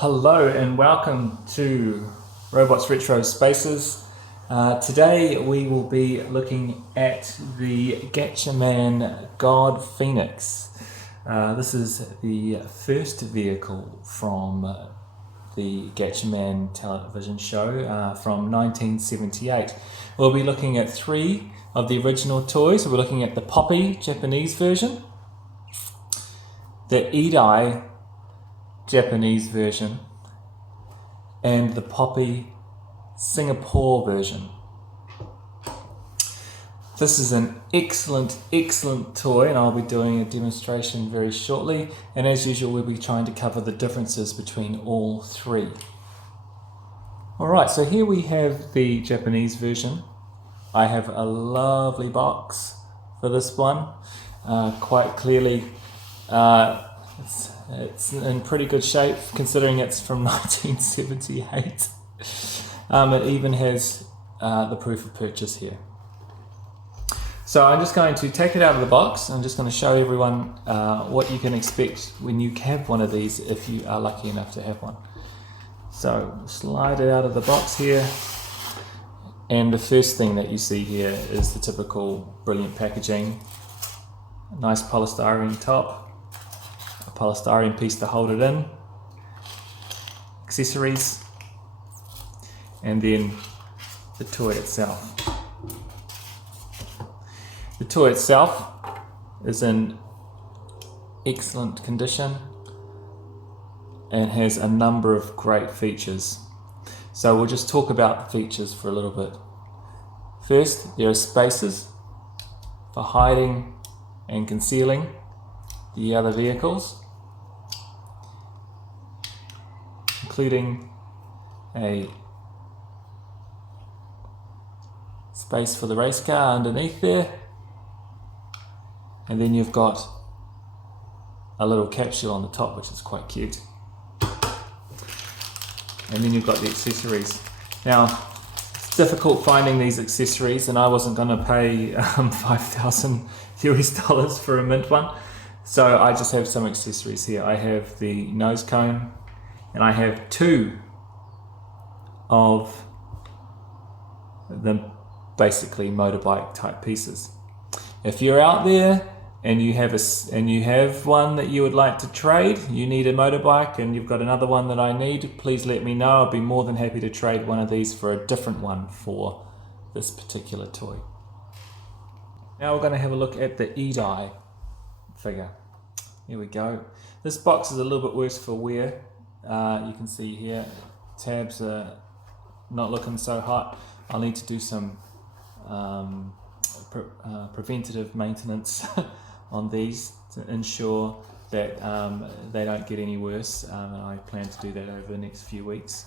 Hello and welcome to Robots Retro Spaces. Today we will be looking at the Gatchaman God Phoenix. This is the first vehicle from the Gatchaman television show from 1978. We'll be looking at three of the original toys. We're looking at the Popy Japanese version, the Edai Japanese version, and the Popy Singapore version. This is an excellent toy, and I'll be doing a demonstration very shortly, and as usual we'll be trying to cover the differences between all three. Alright, so here we have the Japanese version. I have a lovely box for this one. Quite clearly it's in pretty good shape considering it's from 1978. It even has the proof of purchase here. So I'm just going to take it out of the box. I'm just going to show everyone what you can expect when you have one of these, if you are lucky enough to have one. So slide it out of the box here, and the first thing that you see here is the typical brilliant packaging. A nice polystyrene top, a polystyrene piece to hold it in, accessories, and then the toy itself. The toy itself is in excellent condition and has a number of great features. So we'll just talk about the features for a little bit. First, there are spaces for hiding and concealing the other vehicles, including a space for the race car underneath there, and then you've got a little capsule on the top which is quite cute, and then you've got the accessories. Now it's difficult finding these accessories, and I wasn't going to pay 5,000 US dollars for a mint one, so I just have some accessories here. I have the nose cone, and I have two of the basically motorbike type pieces. If you're out there and you have one that you would like to trade, you need a motorbike and you've got another one that I need, please let me know. I'll be more than happy to trade one of these for a different one for this particular toy. Now we're going to have a look at the Edai figure. Here we go. This box is a little bit worse for wear. You can see here tabs are not looking so hot. I'll need to do some preventative maintenance on these to ensure that they don't get any worse, and I plan to do that over the next few weeks.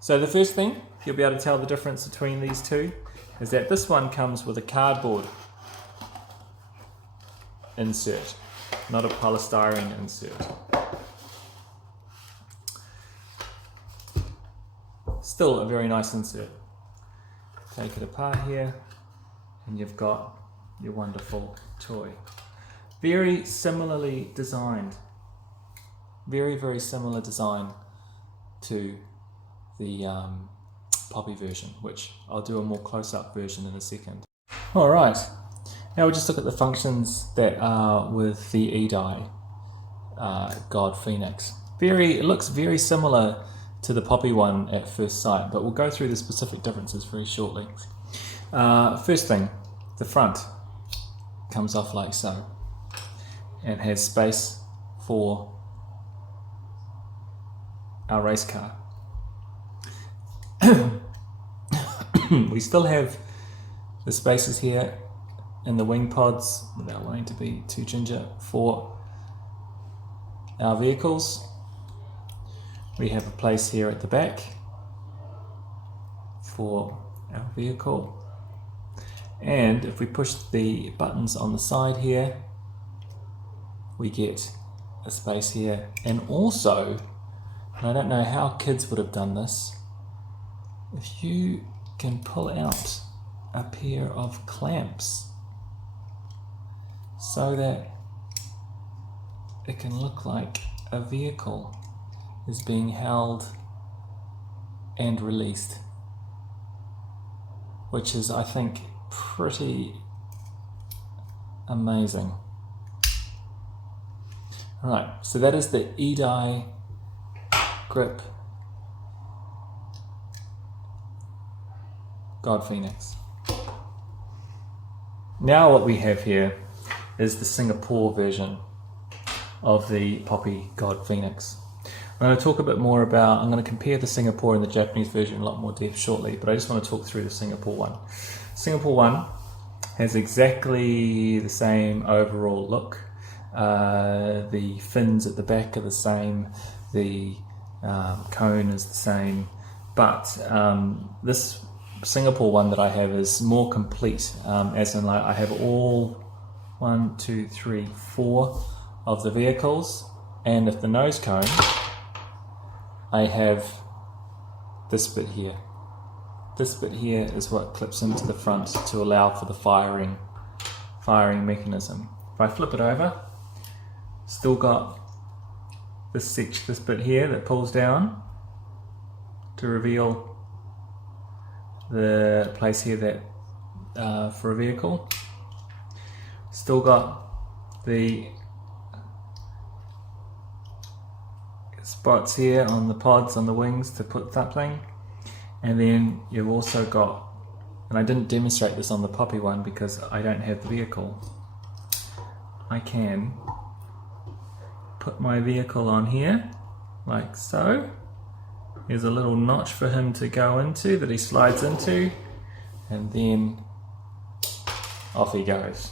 So the first thing you'll be able to tell the difference between these two is that this one comes with a cardboard insert, not a polystyrene insert. Still a very nice insert. Take it apart here, and you've got your wonderful toy. Very similarly designed. Very similar design to the Popy version, which I'll do a more close-up version in a second. Alright, now we'll just look at the functions that are with the Edai God Phoenix. It looks very similar to the Popy one at first sight, but we'll go through the specific differences very shortly. First thing, the front comes off like so and has space for our race car. We still have the spaces here in the wing pods, without wanting to be too ginger, for our vehicles. We have a place here at the back for our vehicle, and if we push the buttons on the side here, we get a space here. And also, and I don't know how kids would have done this, if you can pull out a pair of clamps so that it can look like a vehicle is being held and released, which is, I think, pretty amazing. Alright, so that is the Edai grip God Phoenix. Now what we have here is the Singapore version of the Popy God Phoenix. I'm going to talk a bit more about, I'm going to compare the Singapore and the Japanese version in a lot more depth shortly, but I just want to talk through the Singapore one. Singapore one has exactly the same overall look. The fins at the back are the same, the cone is the same, but this Singapore one that I have is more complete, as in, like, I have all 1, 2, 3, 4 of the vehicles, and at the nose cone I have this bit here. This bit here is what clips into the front to allow for the firing mechanism. If I flip it over, still got this bit here that pulls down to reveal the place here that for a vehicle. Still got the spots here on the pods on the wings to put thumpling, and then you've also got, and I didn't demonstrate this on the Popy one because I don't have the vehicle, I can put my vehicle on here like so. There's a little notch for him to go into that he slides into, and then off he goes.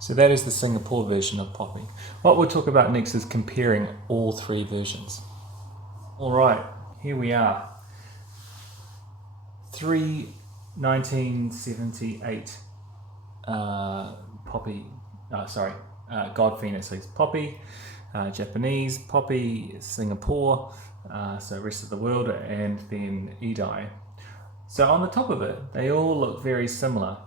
So that is the Singapore version of Popy. What we'll talk about next is comparing all three versions. Alright, here we are. 3 1978 God Phoenix. So it's Popy Japanese, Popy Singapore, so rest of the world, and then Edai. So on the top of it, they all look very similar.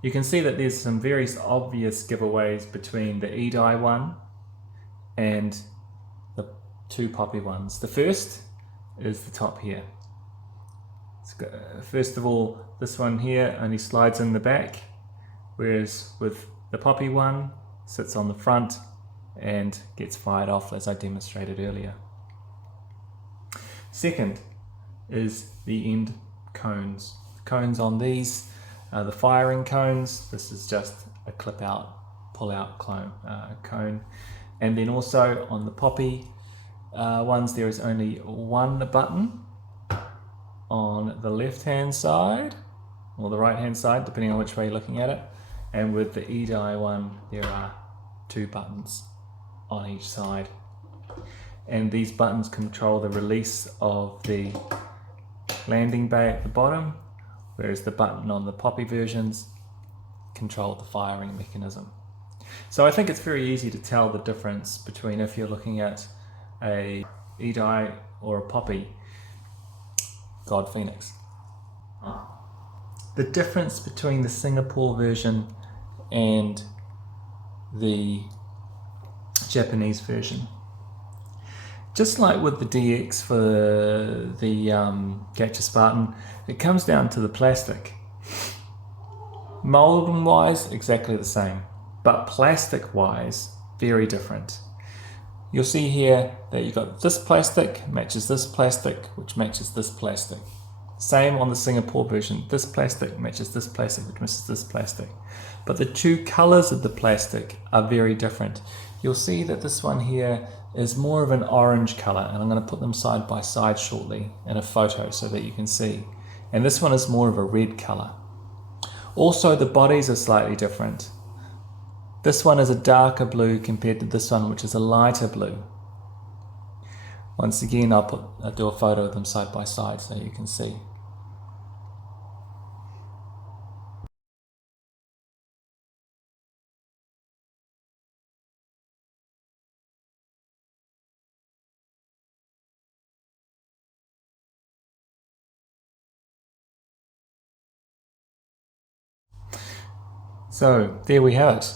You can see that there's some very obvious giveaways between the Edai one and the two Popy ones. The first is the top here. First of all, this one here only slides in the back, whereas with the Popy one, sits on the front and gets fired off, as I demonstrated earlier. Second is the end cones. Cones on these are the firing cones. This is just a clip out, pull out cone. And then also on the Popy ones, there is only one button on the left hand side or the right hand side, depending on which way you're looking at it. And with the Edai one, there are 2 buttons on each side, and these buttons control the release of the landing bay at the bottom, whereas the button on the Popy versions control the firing mechanism. So I think it's very easy to tell the difference between if you're looking at a Edai or a Popy God Phoenix. The difference between the Singapore version and the Japanese version. Just like with the DX for the Gatchaman, it comes down to the plastic. Molding wise, exactly the same, but plastic wise, very different. You'll see here that you've got this plastic matches this plastic, which matches this plastic. Same on the Singapore version. This plastic matches this plastic, which matches this plastic. But the 2 colors of the plastic are very different. You'll see that this one here is more of an orange color, and I'm going to put them side by side shortly in a photo so that you can see. And this one is more of a red color. Also, the bodies are slightly different. This one is a darker blue compared to this one, which is a lighter blue. Once again, I'll do a photo of them side by side so you can see. So there we have it.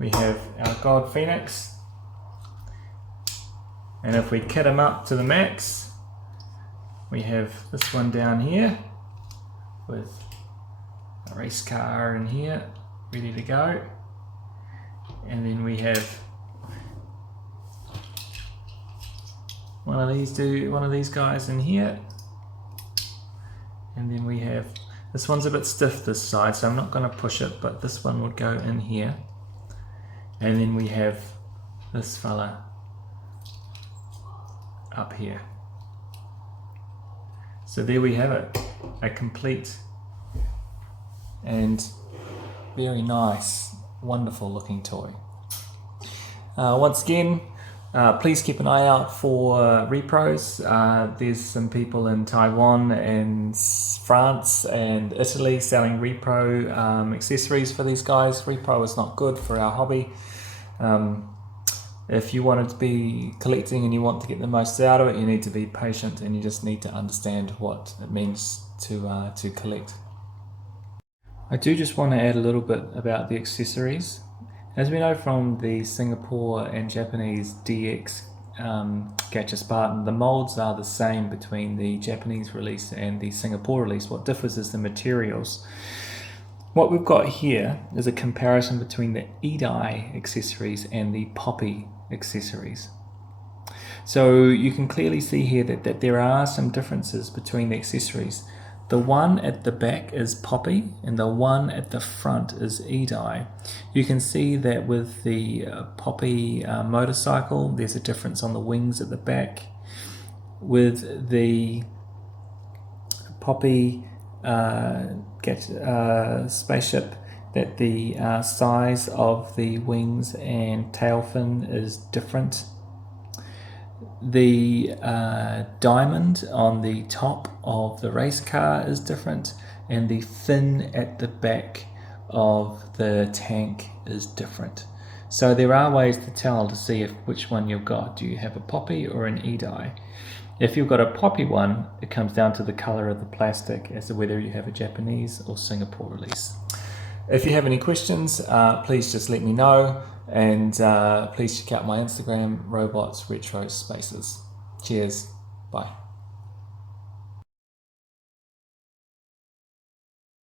We have our God Phoenix, and if we kit him up to the max, we have this one down here with a race car in here ready to go, and then we have one of these guys in here, and then we have this one's a bit stiff this side, so I'm not going to push it, but this one would go in here, and then we have this fella up here. So there we have it, a complete and very nice, wonderful looking toy. Once again, please keep an eye out for repros. There's some people in Taiwan and France and Italy selling repro accessories for these guys. Repro is not good for our hobby. If you wanted to be collecting and you want to get the most out of it, you need to be patient, and you just need to understand what it means to collect. I do just want to add a little bit about the accessories. As we know from the Singapore and Japanese DX Gatchaman, the molds are the same between the Japanese release and the Singapore release. What differs is the materials. What we've got here is a comparison between the Edai accessories and the Popy accessories. So you can clearly see here that there are some differences between the accessories. The one at the back is Popy and the one at the front is Edai. You can see that with the Popy motorcycle, there's a difference on the wings at the back. With the Popy spaceship, that the size of the wings and tail fin is different. The diamond on the top of the race car is different, and the fin at the back of the tank is different. So there are ways to tell to see which one you've got. Do you have a Popy or an Edai? If you've got a Popy one, it comes down to the color of the plastic as to whether you have a Japanese or Singapore release. If you have any questions, please just let me know, and please check out my Instagram, Robots Retro Spaces. Cheers, bye.